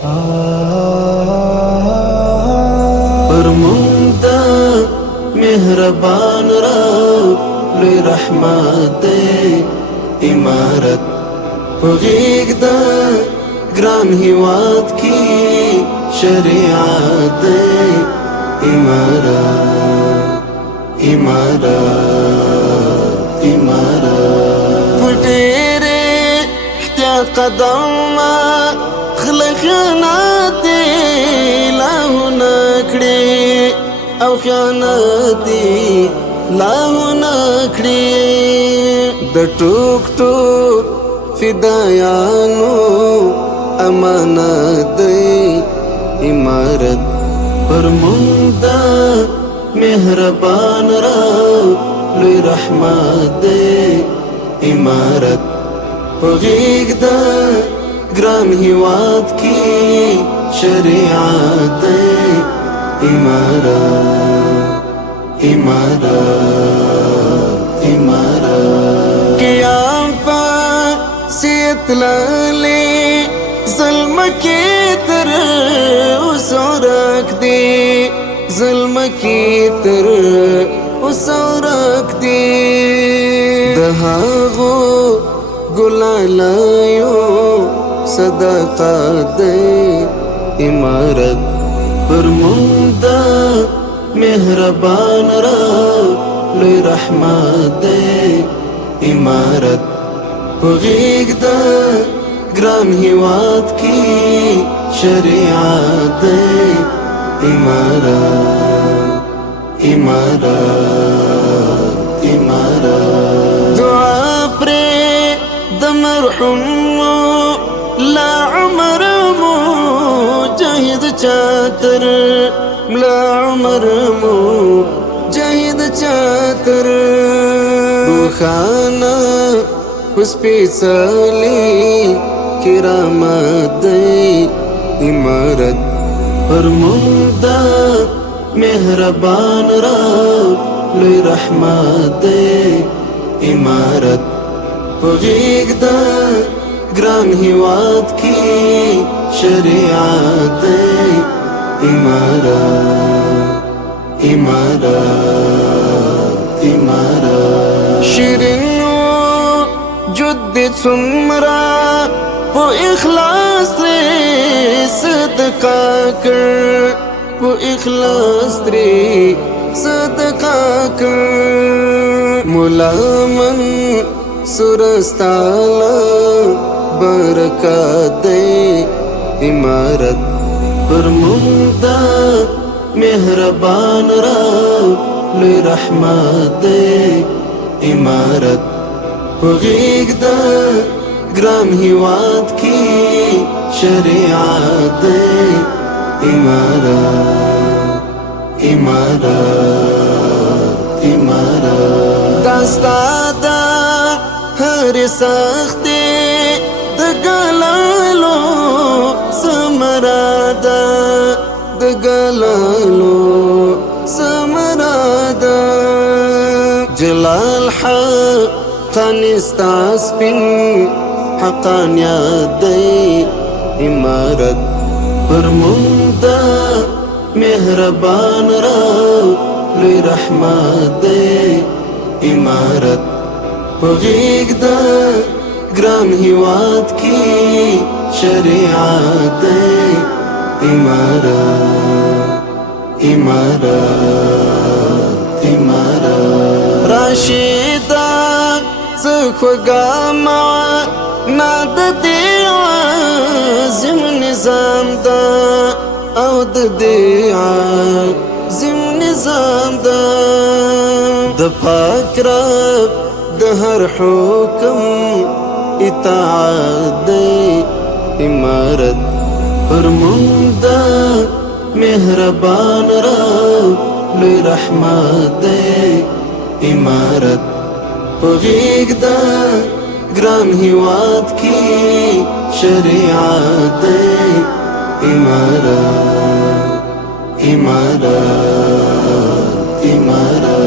پر مونږ د مهربان رب لوی رحمت دی امارت په غیږ د ګران هیواد کې شریعت دی امارت امارت امارت په ډېرې احتیاط قدم خلک خیانت لاهونه کړي او خیانت لاهونه کړي د ټوک ټوک فدایانو امانت دی امارت پر مونږ د مهربان رب لوی رحمت دی امارت په غیږ د ګران هیواد کې شریعت دی امارت امارت امارت قیام په سیتللی ظلم کې تر وسورک دی ظلم کې تر وسورک دی د هغو ګلالایو صدقات دی امارت پر مونږ د مهربان رب لوی رحمت دی امارت په غیږ د ګران هیواد کې شریعت دی امارت امارت امارت دعا پرې د مرحوم لا عمر مجاهد چاتر لا عمر مجاهد چاتر روخانه پسپیڅلی کرامت دی امارت پر مونږ د مهربان رب لوی رحمت دی امارت په غیږ د ګران هیواد کې شریعت دی امارت امارت امارت شیرینو جد څومره په اخلاص ترې صدقه کړ په اخلاص ترې صدقه کړ مولا من سرستاله برکات دی امارت پر مونږ د مهربان رب لوی رحمت دی امارت په غیږ د ګران هیواد کې شریعت دی امارت امارت امارت داستا د هر سختي د ګلالو سمرادا د ګلالو سمرادا جلال حق قنستا سپین حقانیت دی امارت پر مونږ د مهربان رب لوی رحمت دی امارت په غیږ د ګران هیواد کې شریعت دی امارت امارت امارت راشدا خوږه ناد دی عظیم نظام دا او د دی عظیم نظام دا د پاک رب د هر حکم اطاعت دی امارت پر مونږ د مهربان رب لوی رحمت دی امارت په غیږ د ګران هیواد کې شریعت دی امارت امارت امارت